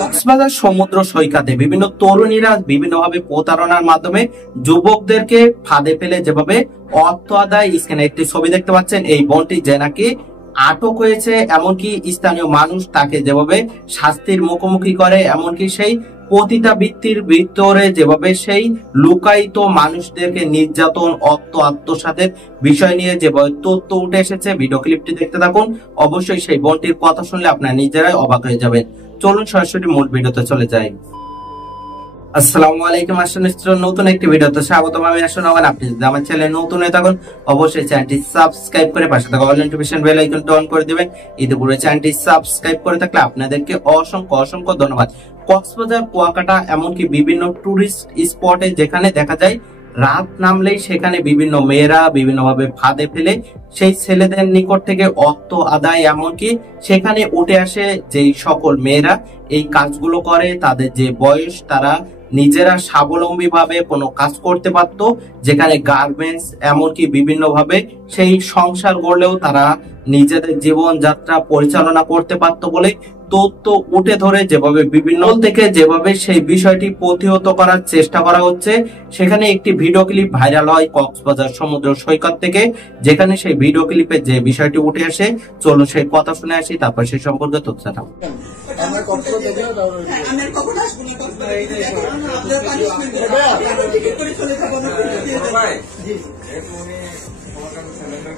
কক্সবাজার সমুদ্র সৈকতে বিভিন্ন তরুণীরা বিভিন্নভাবে প্রতারণার মাধ্যমে যুবকদেরকে ফাঁদে ফেলে যেভাবে অর্থ আদায়, স্ক্রিনে একটি ছবি দেখতে পাচ্ছেন, এই বোনটি যে নাকি আটক হয়েছে, এমনকি স্থানীয় মানুষ তাকে যেভাবে শাস্তির মুখোমুখি করে, এমনকি সেই পতিতাবৃত্তির ভিতরে যেভাবে সেই লুকায়িত মানুষদেরকে নির্যাতন, অর্থ আত্মসাতের বিষয় নিয়ে যেভাবে তথ্য উঠে এসেছে। ভিডিও ক্লিপটি দেখতে থাকুন। অবশ্যই সেই বোনটির কথা শুনলে আপনারা নিজেরাই অবাক হয়ে যাবেন। চলুন সরাসরি মূল ভিডিওতে চলে যাই। আসসালামু আলাইকুম, নতুন একটি ভিডিওতে স্বাগতম। আমি আসলে আপনি যদি আমার চ্যানেলে নতুন হয়ে থাকুন অবশ্যই চ্যানেলটি সাবস্ক্রাইব করে পাশে থাকা অল নোটিফিকেশন বেল আইকনটি অন করে দিবেন। ইতিপূর্বে চ্যানেলটি সাবস্ক্রাইব করে থাকলে আপনাদেরকে অসংখ্য অসংখ্য ধন্যবাদ। কক্সবাজার, কুয়াকাটা এমনকি বিভিন্ন টুরিস্ট স্পটে যেখানে দেখা যায় রাত নামলেই সেখানে বিভিন্ন মেয়েরা বিভিন্নভাবে ফাঁদে ফেলে সেই ছেলেদের নিকট থেকে অর্থ আদায়, এমনকি সেখানে উঠে আসে যেই সকল মেয়েরা এই কাজগুলো করে তাদের যে বয়স, তারা নিজেরা স্বাবলম্বী ভাবে কোনো কাজ করতে পারত, যেখানে গার্মেন্টস এমনকি বিভিন্ন ভাবে সেই সংসার গড়লেও তারা নিজেদের জীবন যাত্রা পরিচালনা করতে পারত বলে তথ্য উঠে ধরে যেভাবে বিভিন্ন থেকে যেভাবে সেই বিষয়টি প্রতিহত করার চেষ্টা করা হচ্ছে। সেখানে একটি ভিডিও ক্লিপ ভাইরাল হয় কক্সবাজার সমুদ্র সৈকত থেকে, যেখানে সেই ভিডিও ক্লিপে যে বিষয়টি উঠে আসে, চলুন সেই কথা শুনে আসি, তারপর সেই সম্পর্কে তথ্য দাও।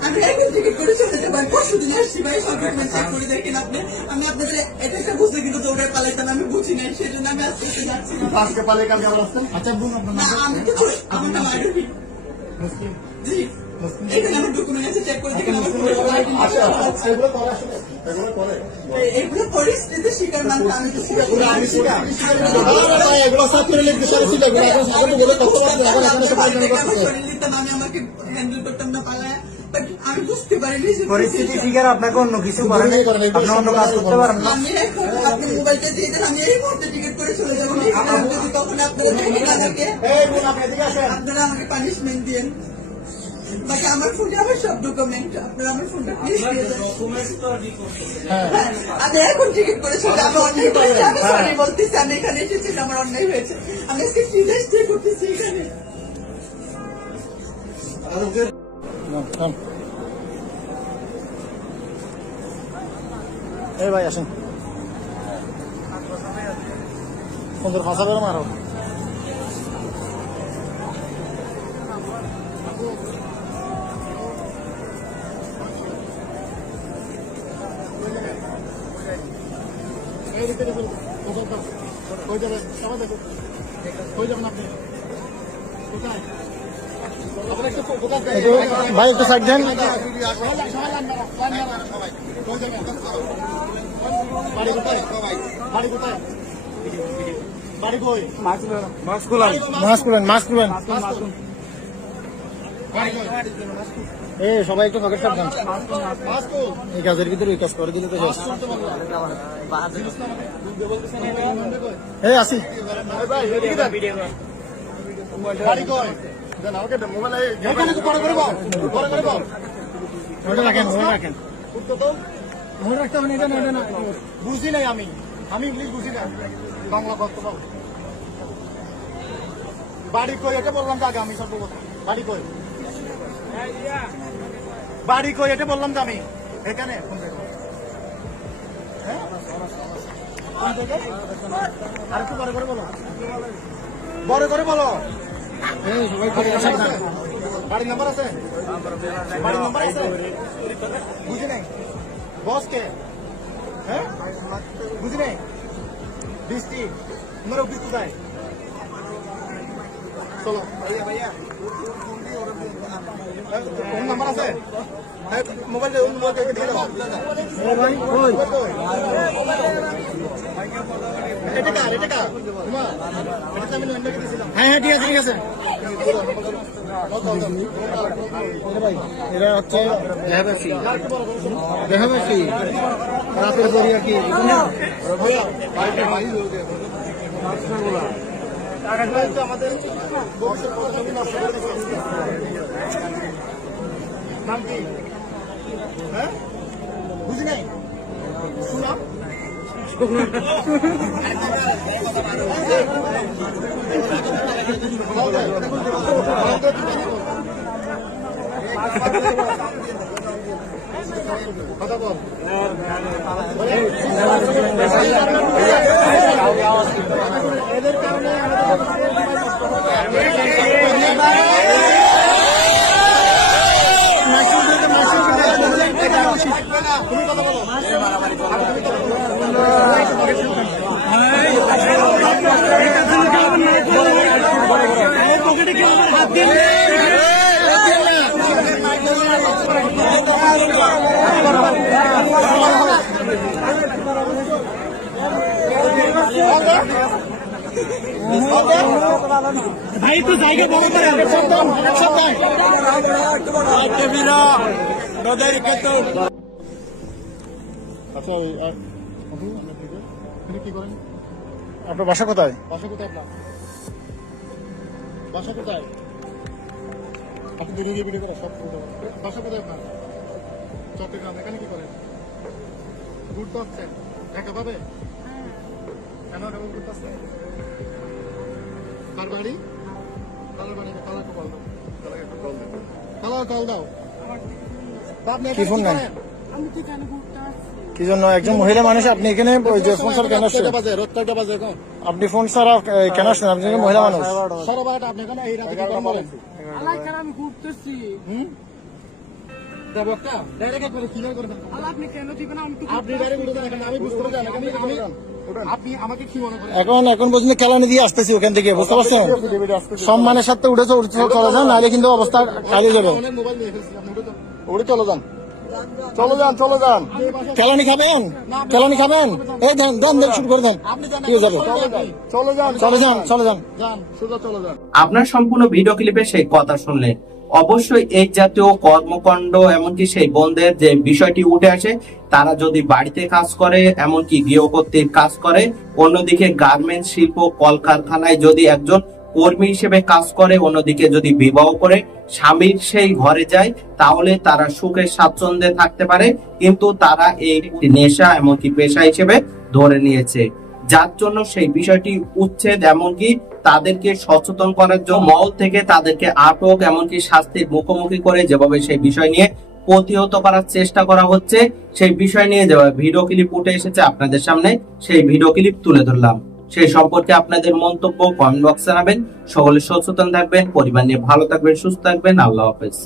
আমি একদম টিকিট করে চলে যাবো। পরশু দিন আসছি ভাই, সব ডকুমেন্ট চেক করে দেখেন আপনি। আমি আপনাদের এটা একটা বুঝতে কিন্তু দৌড়ে পালাইতাম, আমি বুঝি নাই, সেই জন্য আমি আজকে যাচ্ছি না। আজকে পালাই কালকে আবার আসতেন। আচ্ছা বোন, আপনার নাম? আমি কিছু আমার নাম আরবি। জি, এখানে আমার ডকুমেন্ট আছে, চেক করে দেখেন। এগুলো পরিস্থিতি শিকার মানতে আমি তো শিকার করি। আমি শিকার এগুলো সব করে লিখতে পারছি না। আমি আমাকে হ্যান্ডেল করতাম না পালায়, আমি বুঝতে পারিনি পরিস্থিতি শিকার। আপনাকে অন্য কিছু করেন, আপনি অন্য কাজ করতে পারেন না। আমি এখন আপনি মোবাইলটা দিয়ে দেন, আমি এই মুহূর্তে টিকিট করে চলে যাবো। যদি তখন আপনারা দেখেন আমাকে, আপনারা আমাকে পানিশমেন্ট দিয়েন। বাকি আমার ফোনে আমার সব ডকুমেন্ট, আপনারা আমার ফোনটা প্লিজ দিয়ে দেন। আমি এখন টিকিট করে চলে যাবো। অন্যায় করেছি, আমি সরি বলতেছি। আমি এখানে এসেছি, আমার অন্যায় হয়েছে। আমি আজকে ফ্রিডে স্টে করতেছি এখানে। এই ভাই আসেন, সুন্দর ভাষা বেরো মারো। ভাই একটু সাইড দেন। সবাই একটু পকেট সাবধান। এই কাজের ভিতরে এই কাজ করে দিলে তো আসি। মনে রাখতে হবে এটা না, বুঝি নাই আমি ইংলিশ বুঝি না, বাংলা করতে পারবো। বাড়ি কই এটা বললাম তো আগে, আমি সব বাড়ি কই এটা বললাম তো আমি এখানে। আর একটু বড় করে বলো, বড় করে বলো। বাড়ির নাম্বার আছে, বাড়ির নাম্বার আছে, বুঝি নাই। বস কে? হ্যাঁ বুঝি নাই। বৃষ্টি আমার অফিস কোথায়? চলো কোন নাম্বার আছে? মোবাইল দিয়ে দিয়ে দাও। হ্যাঁ ঠিক আছে ঠিক আছে। এরা হচ্ছে দেহাবাসী, রাতের পরি আর কি আমাদের নাম কি? হ্যাঁ বুঝি নাই শুনো কথা বল এদের কারণে তুমি কথা বলো ভাই তো জায়গা বড় করে আচ্ছা কি করেন আপনার বাসা কোথায়? বাসা কোথায় আপনার? বাসা কোথায়? আপনি দূরে গিয়ে ভিডিও করেন সব বাসা কোথায় আপনার? চট্টগ্রাম। এখানে কি করেন? ঘুরতে আসছেন? একা পাবে? কেন একা ঘুরতে আসছেন? কার বাড়ি? কালার বাড়ি কালার কল দাও কালার কল দাও কি ফোন নেন? কি জন্য একজন মহিলা মানুষ আপনি এখানে ফোন ছাড়া কেন আসছেন? আপনি ফোন ছাড়া কেন আসছেন? আপনি মহিলা মানুষ আমি ঘুরতেছি আপনি কেন দিবেন? এখন পর্যন্ত কেলানি দিয়ে আসতেছি ওখান থেকে, বুঝতে পারছেন? সম্মানের সাথে উঠে চলে যান, নাহলে কিন্তু অবস্থা খালি যাবে। উঠে চলে যান, চলে যান, চলে যান। কেলানি খাবেন? কেলানি খাবেন? এই দেন দেন দেন শুরু করে দেন। কি যাবে? চলে যান, চলে যান, চলে যান, সোজা চলে যান। আপনার সম্পূর্ণ ভিডিও ক্লিপে সেই কথা শুনলেন। অবশ্যই এই জাতীয় কর্মকাণ্ড এমনকি সেই বোনদের যে বিষয়টি উঠে আসে, তারা যদি বাড়িতে কাজ করে এমনকি গৃহকর্তীর কাজ করে, অন্যদিকে গার্মেন্টস শিল্প কলকারখানায় যদি একজন কর্মী হিসেবে কাজ করে, অন্যদিকে যদি বিবাহ করে স্বামীর সেই ঘরে যায়, তাহলে তারা সুখে স্বাচ্ছন্দ্যে থাকতে পারে। কিন্তু তারা এই নেশা এমনকি পেশা হিসেবে ধরে নিয়েছে, যার জন্য সেই বিষয়টি উচ্ছেদ এমনকি তাদেরকে সচেতন করার জন্য মহল থেকে তাদেরকে আটক এমনকি শাস্তির মুখোমুখি করে যেভাবে সেই বিষয় নিয়ে প্রতিহত করার চেষ্টা করা হচ্ছে, সেই বিষয় নিয়ে যেভাবে ভিডিও ক্লিপ উঠে এসেছে আপনাদের সামনে, সেই ভিডিও ক্লিপ তুলে ধরলাম। সেই সম্পর্কে আপনাদের মন্তব্য কমেন্ট বক্সে জানাবেন। সকলে সচেতন থাকবেন, পরিবার নিয়ে ভালো থাকবেন, সুস্থ থাকবেন। আল্লাহ হাফেজ।